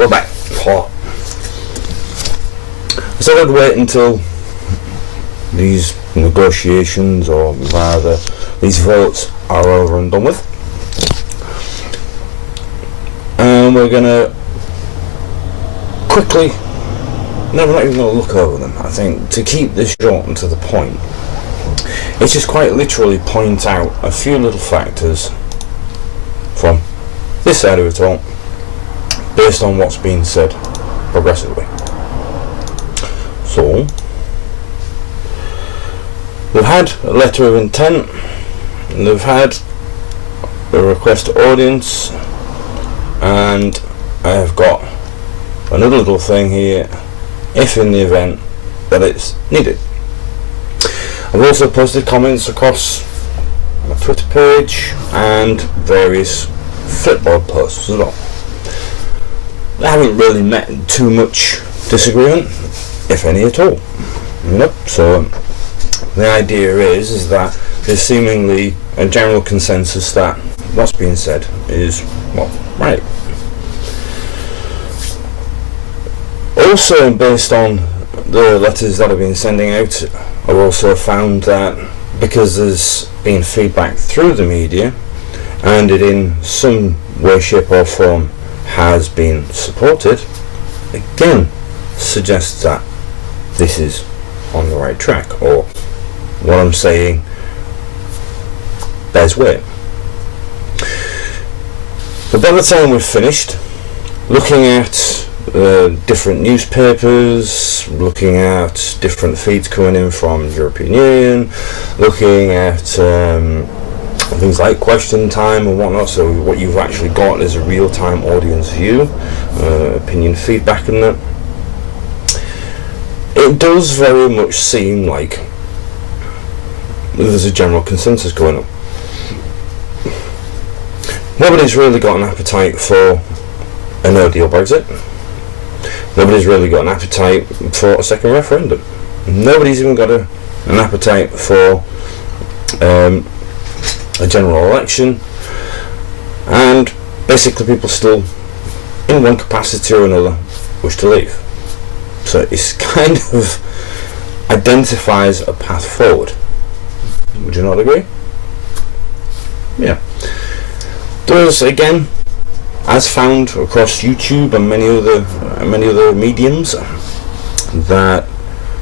we're back. So I'd wait until these negotiations, or rather these votes, are over and done with, and we're going to quickly, no, we're not even going to look over them. I think to keep this short and to the point, it's just quite literally point out a few little factors from this side of it all, based on what's been said progressively. So, we've had a letter of intent, and they've had a request to audience, and I've got another little thing here, if in the event that it's needed. I've also posted comments across my Twitter page and various Flipboard posts as well. I haven't really met too much disagreement, if any at all. Nope. So the idea is that there's seemingly a general consensus that what's being said is, well, right. Also, based on the letters that I've been sending out, I've also found that because there's been feedback through the media, and it in some way, shape or form has been supported, again suggests that this is on the right track, or what I'm saying bears weight. But by the time we've finished looking at different newspapers, looking at different feeds coming in from the European Union, looking at things like question time and whatnot, so what you've actually got is a real-time audience view, opinion feedback and that, it does very much seem like there's a general consensus going on. Nobody's really got an appetite for a no-deal Brexit. Nobody's really got an appetite for a second referendum. Nobody's even got an appetite for a general election, and basically people still, in one capacity or another, wish to leave. So it kind of identifies a path forward. Would you not agree? Yeah. There's, again, as found across YouTube and many other mediums, that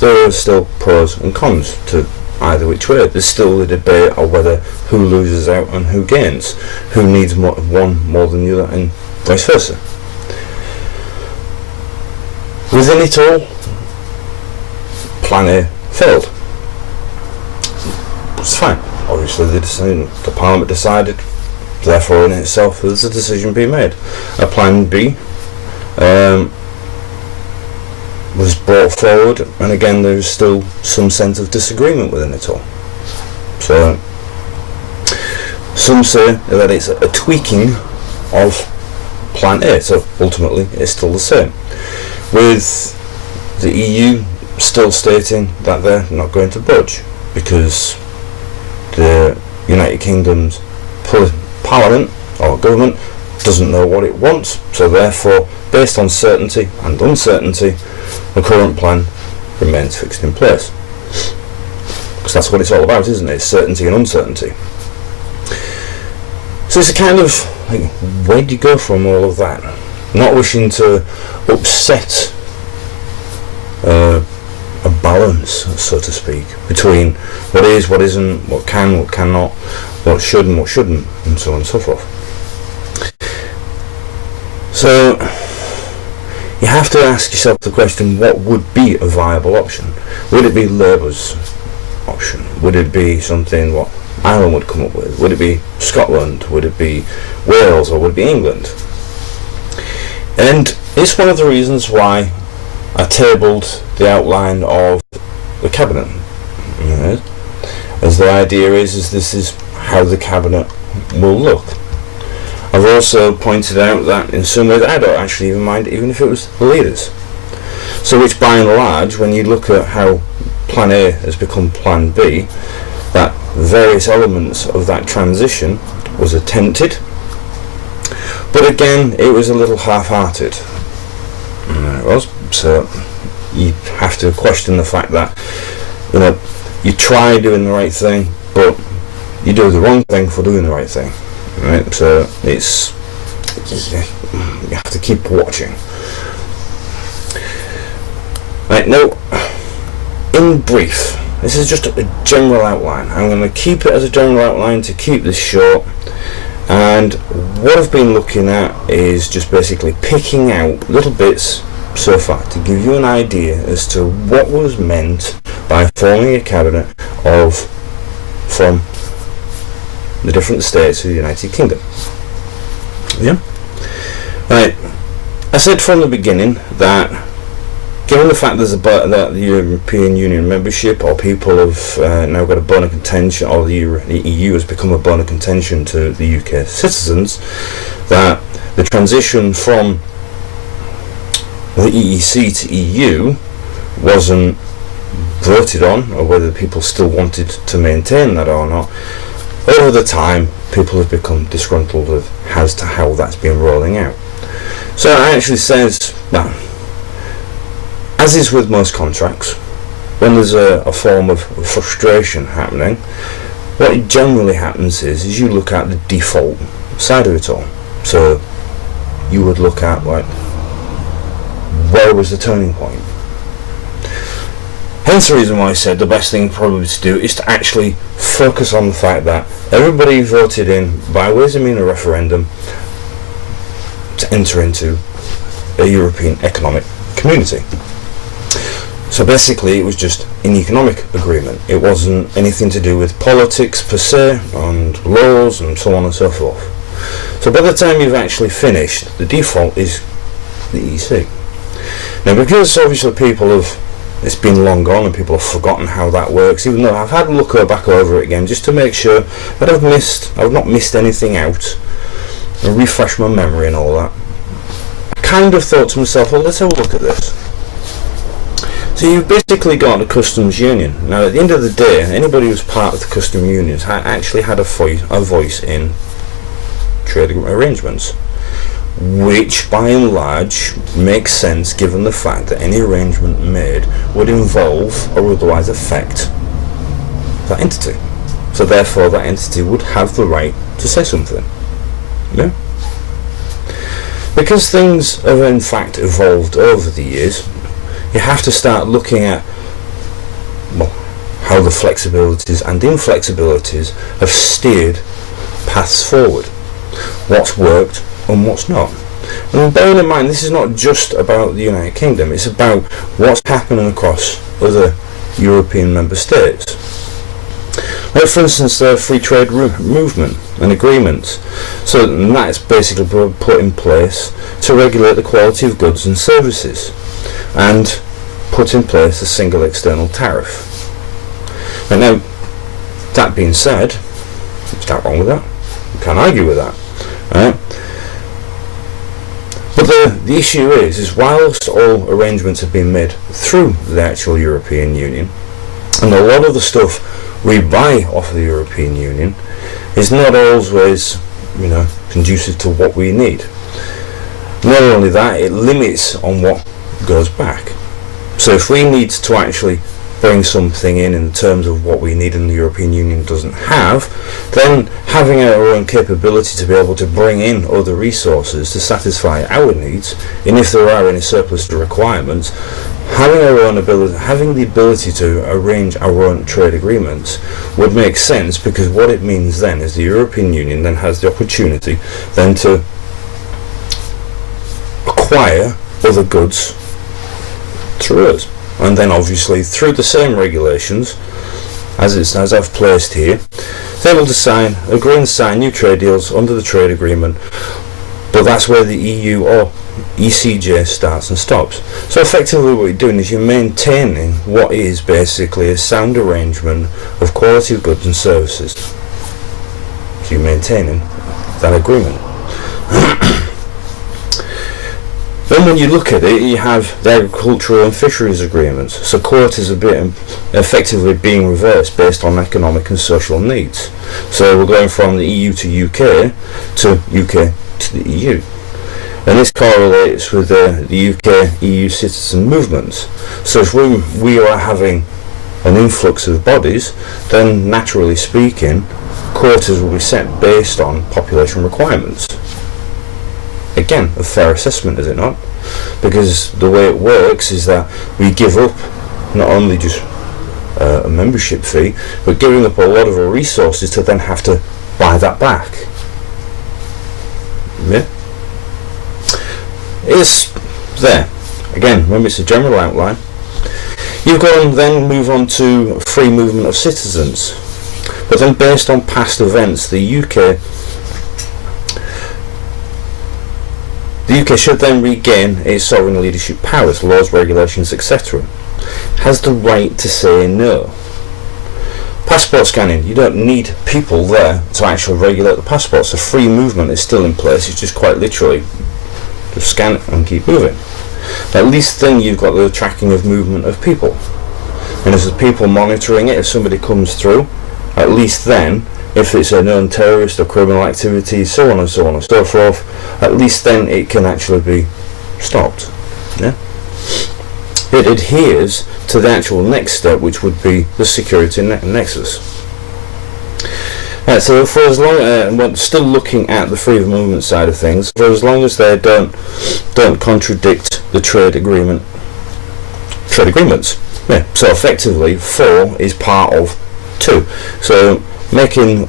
there are still pros and cons to either which way. There's still a debate on whether who loses out and who gains, who needs one more than the other, and vice versa. Within it all, Plan A failed. It's fine. Obviously, the Parliament decided. Therefore, in itself, there's a decision being made. A Plan B was brought forward, and again, there's still some sense of disagreement within it all. So, some say that it's a tweaking of Plan A, so ultimately, it's still the same. With the EU still stating that they're not going to budge because the United Kingdom's Parliament or government doesn't know what it wants, so therefore, based on certainty and uncertainty, the current plan remains fixed in place. Because that's what it's all about, isn't it? Certainty and uncertainty. So it's a kind of, like, where do you go from all of that? Not wishing to upset a balance, so to speak, between what is, what isn't, what can, what cannot, what should and what shouldn't, and so on and so forth. So you have to ask yourself the question, what would be a viable option? Would it be Labour's option? Would it be something what Ireland would come up with? Would it be Scotland? Would it be Wales? Or would it be England? And it's one of the reasons why I tabled the outline of the Cabinet. Right? As the idea is this is how the Cabinet will look. I've also pointed out that in some ways I don't actually even mind even if it was the leaders. So which by and large, when you look at how Plan A has become Plan B, that various elements of that transition was attempted, but again it was a little half-hearted. And it was. So you have to question the fact that, you try doing the right thing, but you do the wrong thing for doing the right thing. Right? So you have to keep watching. Right, now, in brief, this is just a general outline. I'm going to keep it as a general outline to keep this short. And what I've been looking at is just basically picking out little bits so far to give you an idea as to what was meant by forming a cabinet from the different states of the United Kingdom. Yeah. Right. I said from the beginning that, given the fact that the European Union membership, or people have now got a bone of contention, or the EU has become a bone of contention to the UK citizens, that the transition from the EEC to EU wasn't voted on, or whether people still wanted to maintain that or not. Over the time, people have become disgruntled as to how that's been rolling out. So it actually says that, as is with most contracts, when there's a form of frustration happening, what generally happens is you look at the default side of it all. So you would look at, like, where was the turning point? Hence the reason why I said the best thing probably to do is to actually focus on the fact that everybody voted in by ways and means a referendum to enter into a European economic community. So basically it was just an economic agreement. It wasn't anything to do with politics per se and laws and so on and so forth. So by the time you've actually finished, the default is the EEC. Now, because obviously it's been long gone and people have forgotten how that works, even though I've had a look back over it again just to make sure that I've not missed anything out and refresh my memory and all that. I kind of thought to myself, well, let's have a look at this. So you've basically got a customs union. Now, at the end of the day, anybody who's part of the customs unions actually had a voice in trade arrangements, which by and large makes sense given the fact that any arrangement made would involve or otherwise affect that entity. So therefore that entity would have the right to say something. Yeah? Because things have in fact evolved over the years, you have to start looking at how the flexibilities and inflexibilities have steered paths forward, what's worked and what's not. And bearing in mind, this is not just about the United Kingdom, it's about what's happening across other European member states. Like, for instance, the free trade movement and agreements. So that's basically put in place to regulate the quality of goods and services, and put in place a single external tariff. And now, that being said, there's nothing wrong with that. You can't argue with that. Right? But the issue is whilst all arrangements have been made through the actual European Union, and a lot of the stuff we buy off the European Union is not always, conducive to what we need. Not only that, it limits on what goes back. So if we need to actually bring something in terms of what we need and the European Union doesn't have, then having our own capability to be able to bring in other resources to satisfy our needs, and if there are any surplus to requirements, having the ability to arrange our own trade agreements would make sense, because what it means then is the European Union then has the opportunity then to acquire other goods through us, and then obviously through the same regulations as I've placed here, they're able to agree and sign new trade deals under the trade agreement. But that's where the EU or ECJ starts and stops. So effectively what you're doing is you're maintaining what is basically a sound arrangement of quality of goods and services. So you're maintaining that agreement. Then when you look at it, you have the agricultural and fisheries agreements. So quotas are effectively being reversed based on economic and social needs. So we're going from the EU to UK to UK to the EU. And this correlates with the UK EU citizen movements. So if we are having an influx of bodies, then naturally speaking, quotas will be set based on population requirements. Again, a fair assessment, is it not? Because the way it works is that we give up not only just a membership fee, but giving up a lot of our resources to then have to buy that back. Yeah? It's there. Again, remember it's a general outline. You've got to then move on to free movement of citizens. But then based on past events, the UK should then regain its sovereign leadership powers, laws, regulations, etc. Has the right to say no. Passport scanning, you don't need people there to actually regulate the passport, so free movement is still in place. It's just quite literally just scan it and keep moving. At least then you've got the tracking of movement of people, and if there's people monitoring it, if somebody comes through, at least then, if it's a known terrorist or criminal activity, so on and so on and so forth, at least then it can actually be stopped. Yeah? It adheres to the actual next step, which would be the security nexus. So for as long, we're still looking at the freedom of movement side of things, for as long as they don't contradict the trade agreements. Yeah. So effectively, 4 is part of 2. So having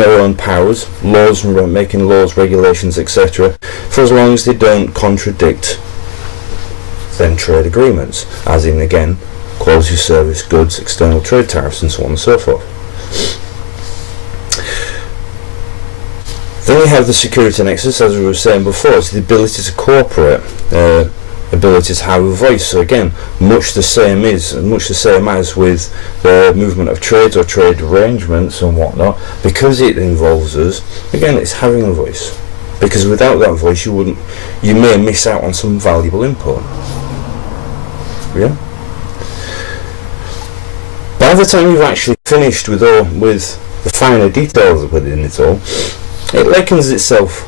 our own powers, laws, making laws, regulations, etc., for as long as they don't contradict then trade agreements, as in again quality service goods, external trade tariffs, and so on and so forth. Then we have the security nexus, as we were saying before. It's the ability to cooperate, ability to have a voice. So again, much the same as with the movement of trades or trade arrangements and whatnot. Because it involves us, again, it's having a voice. Because without that voice, you may miss out on some valuable input. Yeah. By the time you've actually finished with the finer details within it all, it likens itself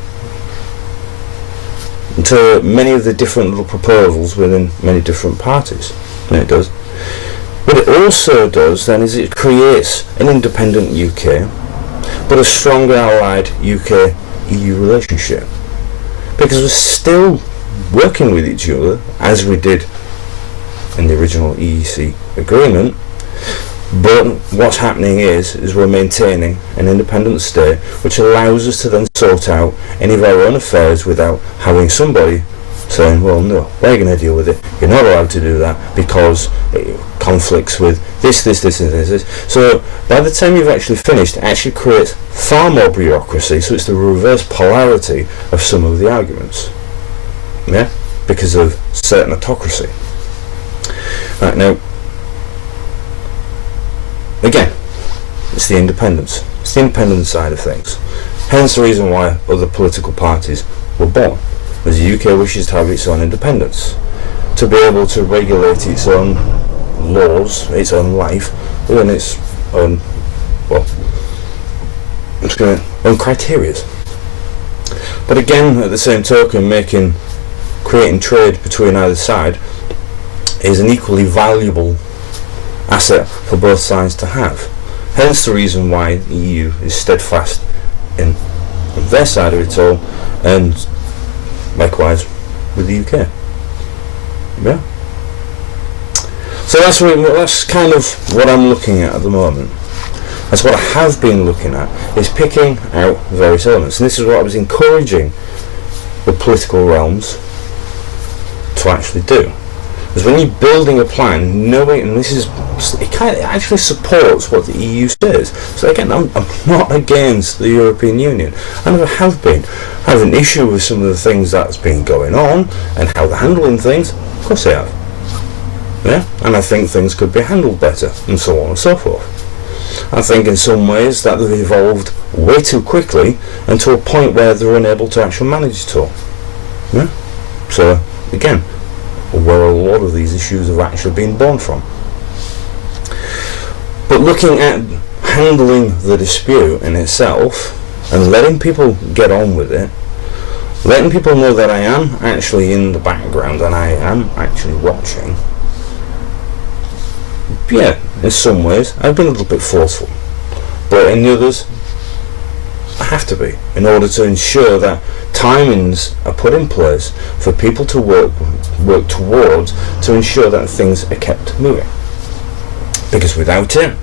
to many of the different little proposals within many different parties. And it does. What it also does then is it creates an independent UK, but a stronger allied UK-EU relationship. Because we're still working with each other, as we did in the original EEC agreement, but what's happening is we're maintaining an independent state, which allows us to then sort out any of our own affairs without having somebody saying, well, no, we're going to deal with it, you're not allowed to do that because it conflicts with this and this. So by the time you've actually finished, it actually creates far more bureaucracy, so it's the reverse polarity of some of the arguments, yeah, because of certain autocracy. Right, now, again, it's the independence. It's the independent side of things. Hence the reason why other political parties were born. As the UK wishes to have its own independence, to be able to regulate its own laws, its own life, within its own, own criteria. But again, at the same token, creating trade between either side is an equally valuable asset for both sides to have. Hence the reason why the EU is steadfast in their side of it all, and likewise with the UK. Yeah. So that's kind of what I'm looking at the moment. That's what I have been looking at, is picking out various elements. And this is what I was encouraging the political realms to actually do. Because when you're building a plan, knowing, and it actually supports what the EU says. So again, I'm not against the European Union. I never have been. I have an issue with some of the things that's been going on and how they're handling things. Of course I have. Yeah, and I think things could be handled better, and so on and so forth. I think in some ways that they've evolved way too quickly and to a point where they're unable to actually manage it all. Yeah. So again, where a lot of these issues have actually been born from. But looking at handling the dispute in itself and letting people get on with it, letting people know that I am actually in the background and I am actually watching. Yeah, in some ways I've been a little bit forceful, but in the others I have to be, in order to ensure that timings are put in place for people to work towards, to ensure that things are kept moving. Because without it,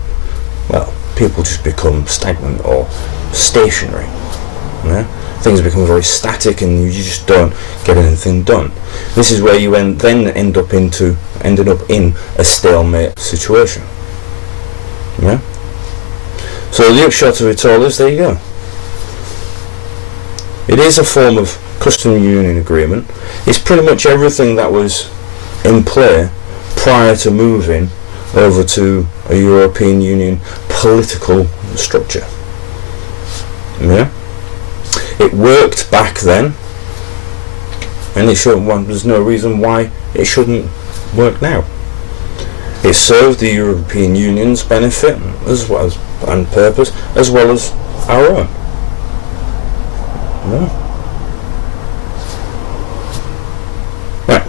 well, people just become stagnant or stationary. Yeah? Things become very static and you just don't get anything done. This is where you then end up in a stalemate situation. Yeah? So the upshot of it all is, there you go. It is a form of custom union agreement. It's pretty much everything that was in play prior to moving over to a European Union political structure. Yeah? It worked back then, and there's no reason why it shouldn't work now. It served the European Union's benefit as well as, and purpose, as well as our own. Yeah. Right.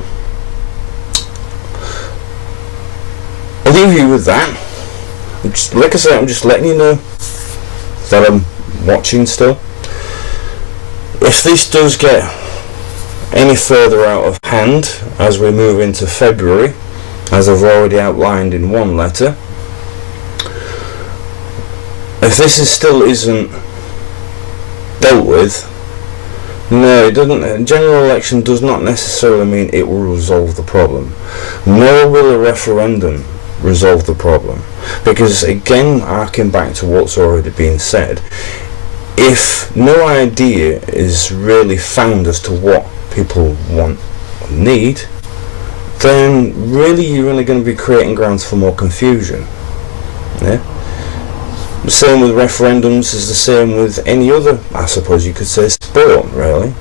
I'll leave you with that. Like I said, I'm just letting you know that I'm watching still. If this does get any further out of hand as we move into February, as I've already outlined in one letter, if this still isn't dealt with, no, it doesn't. A general election does not necessarily mean it will resolve the problem. Nor will a referendum resolve the problem. Because again, harking back to what's already been said, if no idea is really found as to what people want or need, then really you're only going to be creating grounds for more confusion. Yeah? The same with referendums is the same with any other, I suppose you could say, sport, really.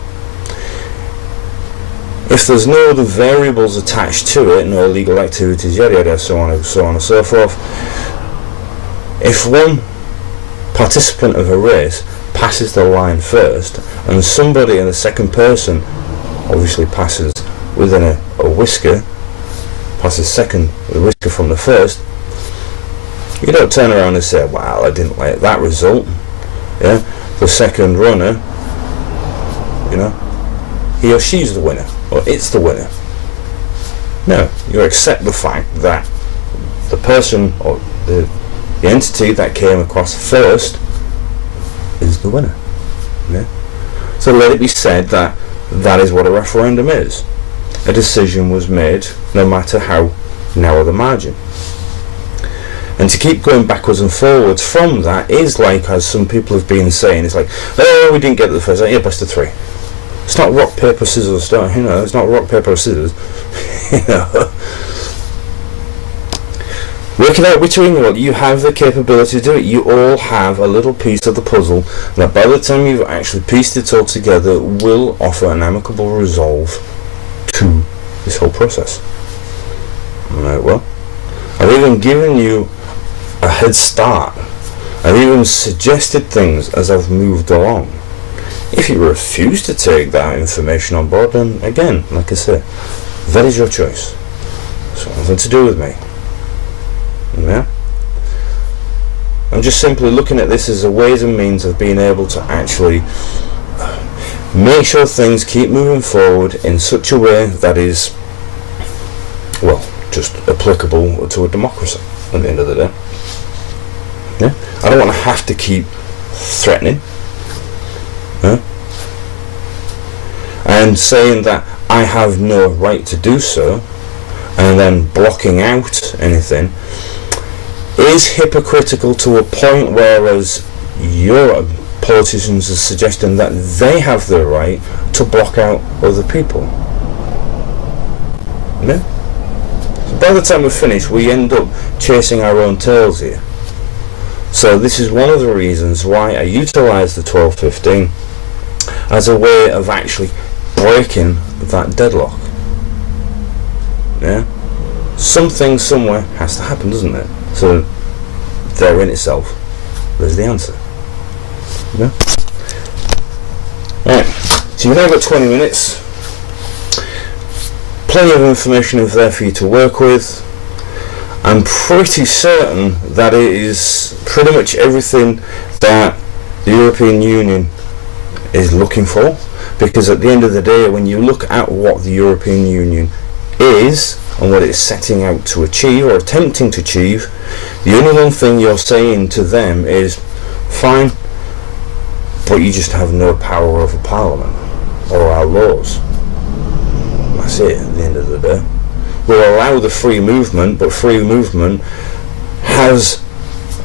If there's no other variables attached to it, no illegal activities, yada yada, so on and so forth, if one participant of a race passes the line first, and somebody in the second person obviously passes within a whisker, passes second with a whisker from the first, you don't turn around and say, well, I didn't like that result. Yeah, the second runner, you know, he or she's the winner, or it's the winner. No, you accept the fact that the person or the entity that came across first is the winner. Yeah? So let it be said that that is what a referendum is. A decision was made, no matter how narrow the margin. And to keep going backwards and forwards from that is like, as some people have been saying, it's like, oh, we didn't get the first, yeah, best of three. It's not rock, paper, scissors, you know, it's not rock, paper, scissors. You know. Work it out between you all. You have the capability to do it. You all have a little piece of the puzzle that by the time you've actually pieced it all together will offer an amicable resolve to this whole process. Alright, well, I've even given you a head start. I've even suggested things as I've moved along. If you refuse to take that information on board, then again, like I say, that is your choice. It's got nothing to do with me. Yeah? I'm just simply looking at this as a ways and means of being able to actually make sure things keep moving forward in such a way that is, well, just applicable to a democracy at the end of the day. Yeah? I don't want to have to keep threatening, yeah? And saying that I have no right to do so, and then blocking out anything is hypocritical to a point, whereas your politicians are suggesting that they have the right to block out other people. Yeah? So by the time we're finished, we end up chasing our own tails here. So this is one of the reasons why I utilise the 1215 as a way of actually breaking that deadlock. Yeah? Something somewhere has to happen, doesn't it? So there in itself, there's the answer. Yeah? Right. So you've now got 20 minutes. Plenty of information is there for you to work with. I'm pretty certain that it is pretty much everything that the European Union is looking for, because at the end of the day, when you look at what the European Union is and what it's setting out to achieve or attempting to achieve, the only one thing you're saying to them is, fine, but you just have no power over Parliament or our laws. That's it at the end of the day. We'll allow the free movement, but free movement has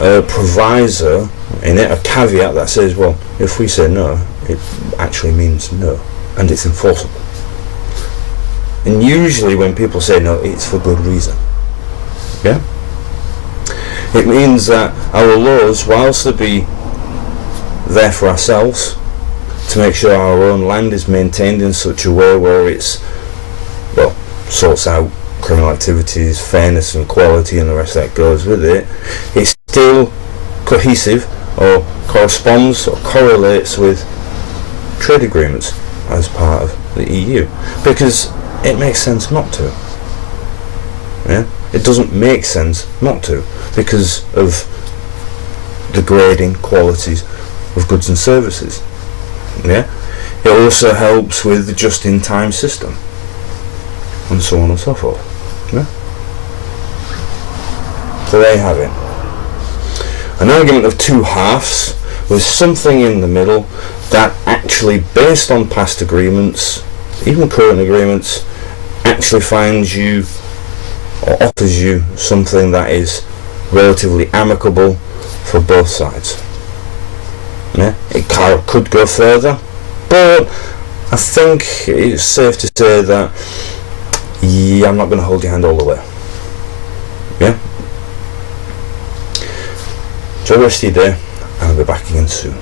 a proviso in it, a caveat that says, well, if we say no, it actually means no, and it's enforceable. And usually when people say no, it's for good reason. Yeah? It means that our laws, whilst they be there for ourselves, to make sure our own land is maintained in such a way where it's, well, sorts out criminal activities, fairness and quality and the rest that goes with it, it's still cohesive or corresponds or correlates with trade agreements as part of the EU, because it makes sense not to. Yeah? It doesn't make sense not to, because of degrading qualities of goods and services. Yeah? It also helps with the just-in-time system, and so on and so forth. Yeah? So there you have it. An argument of two halves with something in the middle that actually, based on past agreements, even current agreements, actually finds you or offers you something that is relatively amicable for both sides. Yeah? It could go further, but I think it's safe to say that I'm not going to hold your hand all the way. Yeah? Enjoy the rest of your day, and I'll be back again soon.